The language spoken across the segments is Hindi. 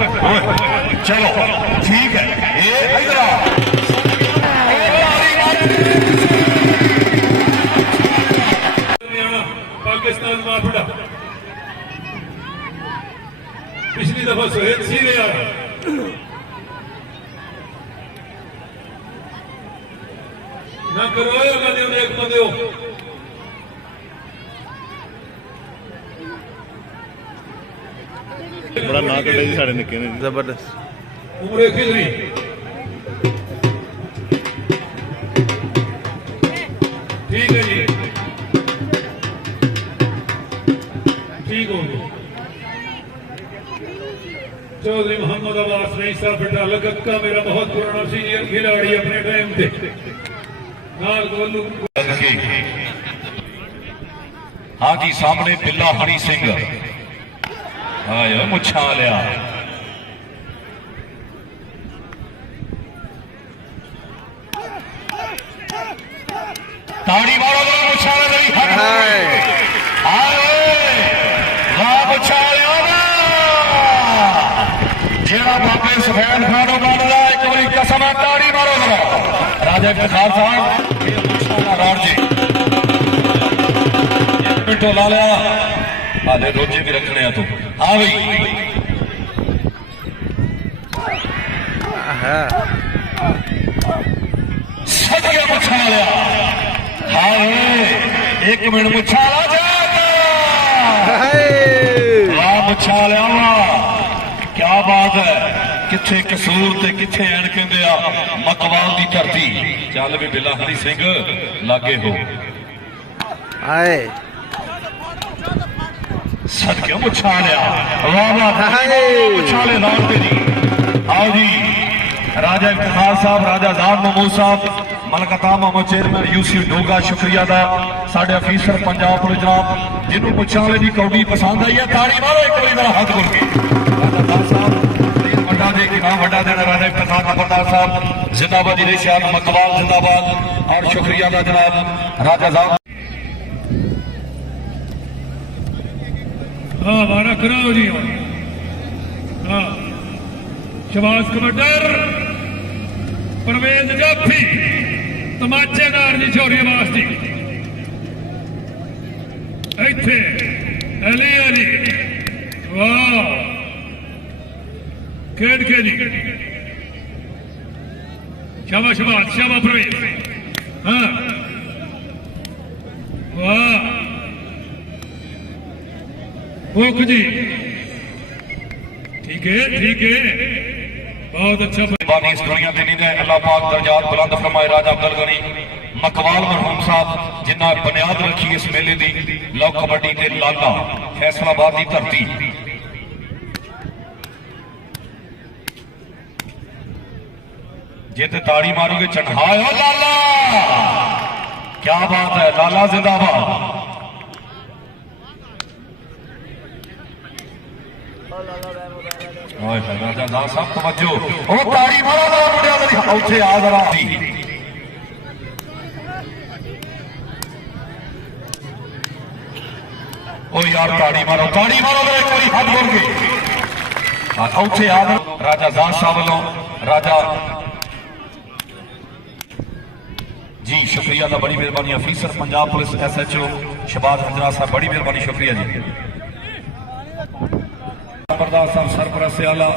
चलो ठीक है ये इधर आओ। पाकिस्तान माफड़ा पिछली दफा सुहेल सीधे आया ना करवाया मैंने उन्हें एक बंदे हो बड़ा ना कटे जी साढ़े निके ने जबरदस्त उम्र खिजरी ठीक है जी ठीक हो गया। चौधरी मोहम्मद अब्बास नहीं साहब बेटा लगक्का मेरा बहुत पुराना सीनियर खिलाड़ी अपने टाइम पे नाल गोलू। हाँ जी सामने बिल्ला हनी सिंह आया मुच्छा लिया ताड़ी मारो मुच्छा जेड़ा बाबे सफेद खानो बन रहा एक बारी कसम है ताड़ी मारो राजा इफ्तिखार साहब जी मिनटो ला लिया हाले रोजे भी रखने तू हाँ भाई सटिया मुच्छा लिया हाँ एक मिनट मुच्छा ला जा मुच्छा लिया क्या बात है किथे कसूर ते किथे एन कहते मकवाल की धरती चल भी बिल्ला हनी सिंह लागे हो आए सदके मुच्छा लिया मुच्छा ले लाल तेरी आओ जी राजा इफ्तिखार साहब राजा जान महमूद साहब मलकता मोहम्मद चेयरमैन यूसी डोगा शुक्रिया दा साढ़े अफीसर पंजाब पुलिस जनाब जिन्होंने मुच्छा ले की कौड़ी पसंद आई है ताड़ी मारो एक बार मेरा हाथ बोल के वड्डा देना राजा इफ्तिखार खबरदार साहब जिंदाबाद इलेशाद मकवाल जिंदाबाद और शुक्रिया दा जनाब राजा साहब हाँ हमारा कराओ जी हाँ शबाज कमांडर परवेज जाफी तमाचेदार जी छोरी आवाज दी इत्थे अली अली वाह खेड खेडी शाबाश शाबाश शाबाश परवेज हाँ वाह भूख जी ठीक है बहुत अच्छा बानी इस दुनिया की नींद है अल्लाह पाक दर्जात बुलंद फरमाए राजा अब्दुल गनी मकवाल मरहूम साहब जिन्हें बुनियाद रखी इस मेले की लौ कबड्डी के लाला फैसलाबाद की धरती जे ते ताड़ी मारोगे चढ़ाओ लाला क्या बात है लाला जिंदाबाद राजा दास साहब तवज्जो ओ ताड़ी मारो जरा मुंडिया दी उठे आ जरा ओ यार ताड़ी मारो जरा एक बारी हाथ बोल के उठे आ राजा दास साहब वालों राजा जी शुक्रिया दा बड़ी मेहरबानी officer Punjab police SHO Shahbaz Hanjra साहब बड़ी मेहरबानी शुक्रिया जी खबरदार साहब सरपरस्त आला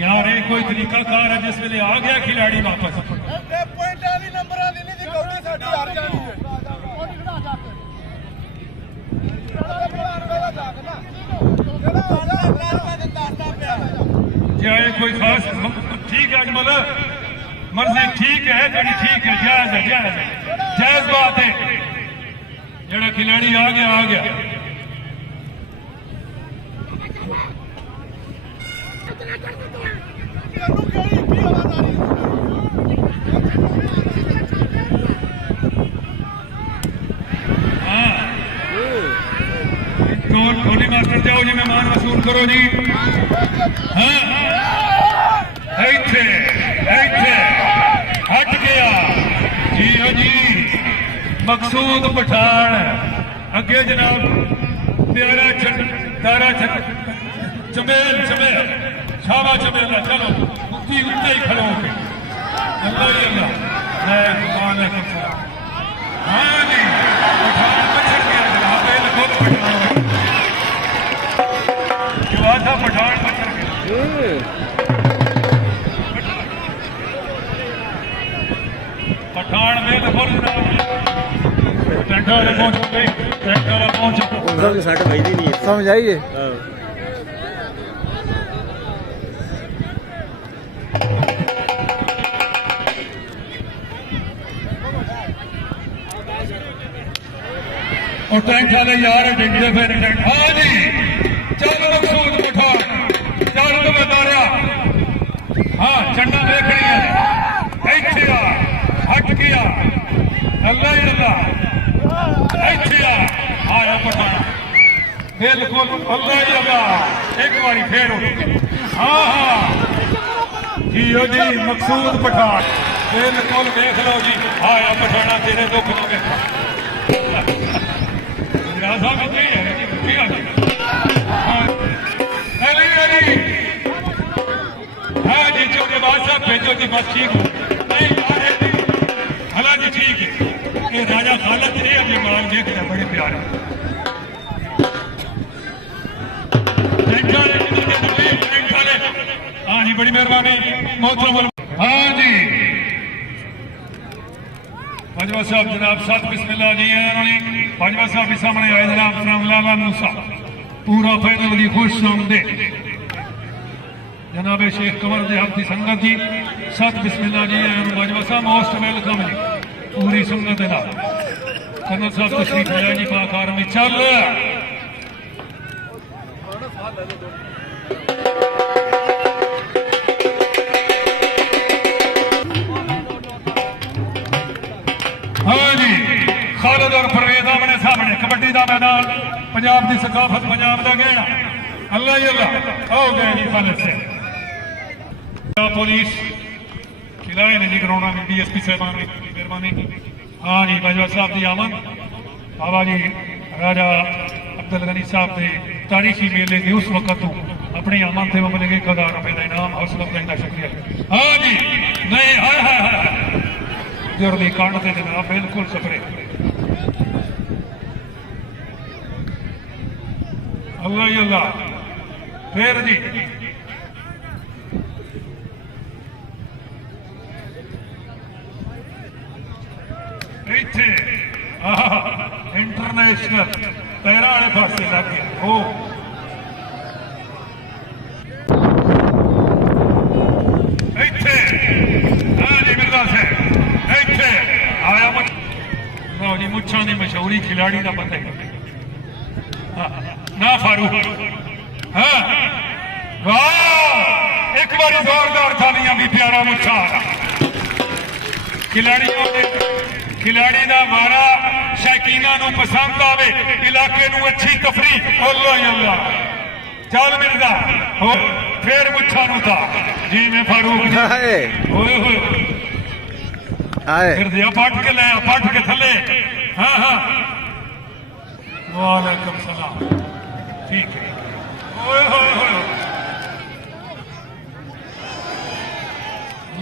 यार एक कोई तरीका कार है जिस वेले आ गया खिलाड़ी वापस कोई खास ठीक है अजमल मर्जी ठीक है जी ठीक है जायज है जायज बात है जरा खिलाड़ी आ गया धोनी मास्टर जाओ जी मेहमान वसूल करो जी हाँ हट गया जी हाँ जी मकसूद पठान अगे जनाब प्यारा दायरा चमेल चमेल छावा चमेला चलो मुक्ति उत्ते ही खड़े होके अल्लाह ही अल्लाह मैं भगवान है हाँ जी पठान बचर गया जनाब बिल्कुल पठान ये बात था पठान बचर गया पठान बिल्कुल टेंट वाले पहुंच गए टेंट वाला पहुंच उनका साठ भाई नहीं है समझ आइए और टैंक वाले यार डिंगे फिर टैंक हाँ जी चल मकसूद पठान चल तो बता रहा हाँ झंडा देख रही है ऐसे आ हट गया अल्लाह ही अल्लाह ऐसे आ आया पठान बिल्कुल अल्लाह ही अल्लाह एक बारी फेर हो हाँ हाँ जी ओ जी मकसूद पठान बिल्कुल देख लो जी आया पठाना तेरे दुख में देखा साहब नहीं है ठीक है हाँ जी चौधरी बादशाह भेजो जी बस ठीक नहीं हला जी ठीक है ये राजा खालद नहीं है जी माल देख रहे बड़े प्यारे हाँ जी बड़ी मेहरबानी मोहतरम हाँ जी बाजवा साहब जनाब साथ बिस्मिल्लाह जी बाजवा साहब के सामने आए जनाब सलाम लाला मूसा पूरा पैदल की खुश आमदेद जनाब शेख कमर दे हक की संगत जी साथ बिस्मिल्लाह जी बाजवा साहब मोस्ट वेलकम जी पूरी संगत है कर्नल साहब तशरीफ लाए जी पाकार में चल हाँ जी खालिद और परवेज आमने सामने कबड्डी का मैदान पंजाब की सकाफत पंजाब का गहना अल्लाह ही अल्लाह आओ गए जी खालिद से पुलिस खिलाए ने जी ग्राउंड में DSP साहबान की मेहरबानी हाँ जी बाजवा साहब की आमद बाबा जी राजा अब्दुल गनी साहब के तारीखी मेले की उस वक्त तो अपनी आमद से मिलेगी 1000 रुपए का इनाम हौसला अफजाई का शुक्रिया हाँ जी नहीं हाय हाय हाय जुर्दी कांड से जनाब बिल्कुल सफरे अल्लाह ही अल्लाह फिर जी इतने इंटरनेशनल पैरा वाले पासे लग गया हो इतने हाँ जी मिर्जा से इतने आया लो जी मुच्छा की मशहूरी खिलाड़ी का पता है ना फारूक हाँ वाह एक बार जोरदार थालियां भी प्यारा मुच्छा खिलाड़ी का मारा शौकीना पसंद आवे इलाके नू अच्छी तफरी अल्लाह ही अल्लाह चल मिर्जा हो फिर मुच्छा नू था जी मैं फारूक होए होए फिर दिया पट के लाया पट के थले हाँ हाँ वालेकुम सलाम ठीक है ओए होए होए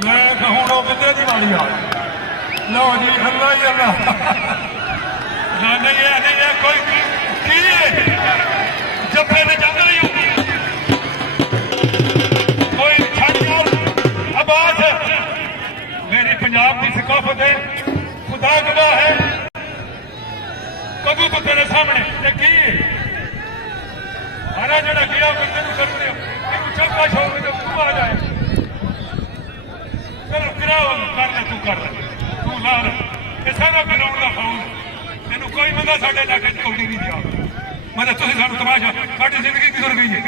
मैं कहूँ बिंदे जी वाली आ लो जी अल्लाह ही अल्लाह नहीं है कोई की जब ने जंग नहीं होगी कोई आवाज मेरी पंजाब की सकाफत है खुदा गवाह है कदू तो तेरे सामने की हरा जरा गया बंदे कर दे चौका छोड़ के तू आ जाए चलो गिराओ कर ले तू तू ला ये सारा गिराउंड का फाउल तेन कोई बंदा साढ़े इलाके कौड़ी नहीं दिया मतलब तुम सानू तमाशा साड़ी जिंदगी गुजर गई है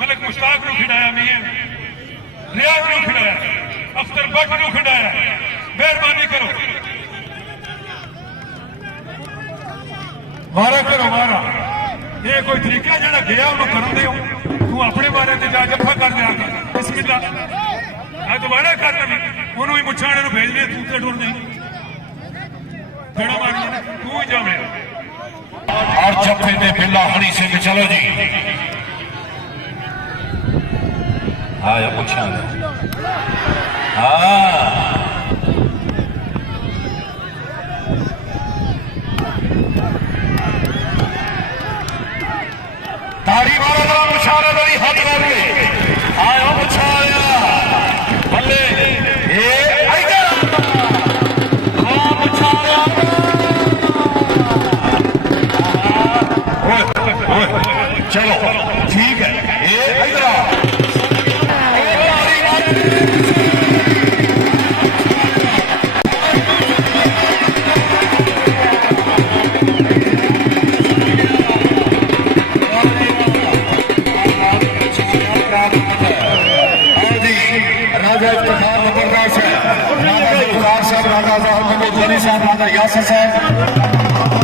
मलिक मुश्ताक को खिलाया मियां रियाज को खिलाया अख्तर भट्ट को खिलाया मेहरबानी करो मारा करो मारा ये कोई तरीका जरा गया उन्होंने कर दे तू अपने बारे में जा जफा कर दे बिस्मिल्लाह दोबारा कर दे उन्होंने भी मुछाने भेज लिया तू तो डुर नहीं फेड़ा मार तू ही जावे और जफे दे बिल्ला हरी सिंह चलो जी आया पूछा हाँ ताड़ी मारो जरा मुछाले दरी हाथ करके आया मुछाया बल्ले ये इधर हाँ मुछाया ओए चलो ठीक है ये इधर राजा इफ्तिखार जबरदस्त है राजा इफ्तिखार साहब राजा साहब जोनी साहब राजा यासिर साहब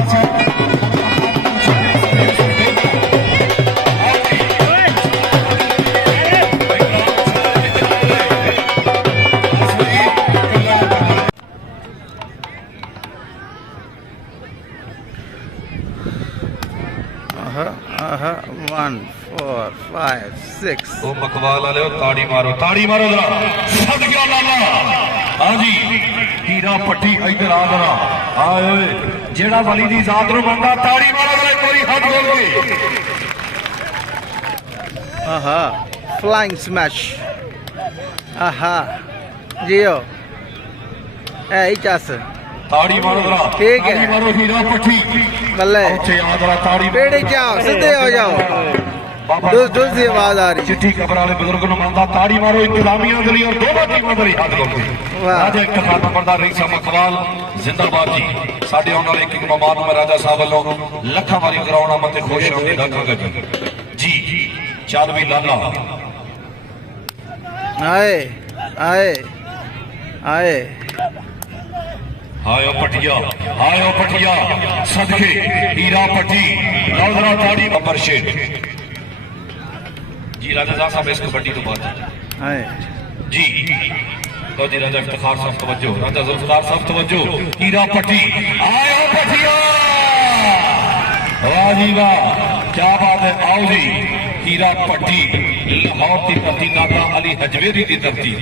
One, 4, 5, 6. ओ मकवाल वाले ताड़ी मारो जरा सद गया लाला हाँ जी हीरा पट्टी इधर आ जरा आए ओए जेड़ा वली दी जात नु मंगा ताड़ी मारो जरा कोई हाथ बोल के Flying smash. Gio. Hey, Chas. ताड़ी मारो जरा ठीक है। ताड़ी मारो हीरा पट्टी बल्ले अच्छे आ जरा ताड़ी पेड़ी जाओ सीधे हो जाओ बाबा दूस की आवाज आ रही चिट्ठी कबर वाले बुजुर्ग नु मंगा ताड़ी मारो इंतजामिया दली और दो टीमां दली हाथ बोल के वाह। राजा इफ्तिखार नंबरदार रईस मकवाल जिंदाबाद जी साडे आने वाले एक मेहमान में राजा साहब वालों लखा वाली कराउणा मते खुश आमदीद आखांगा जी चालवी लाला आए आए आए आयो पटिया सदके हीरा पट्टी लौदरा ताड़ी अमर शेठ जी राजा साहब इस कबड्डी तो बात आए जी तो जी राजा इफ्तिखार साहब तवज्जो राजा जुल्फकार साहब तवज्जो हीरा पट्टी आयो पटिया वाह जी वाह क्या बात है आओ जी हीरा पट्टी लाहौर की धरती नाका अली हजवेरी की धरती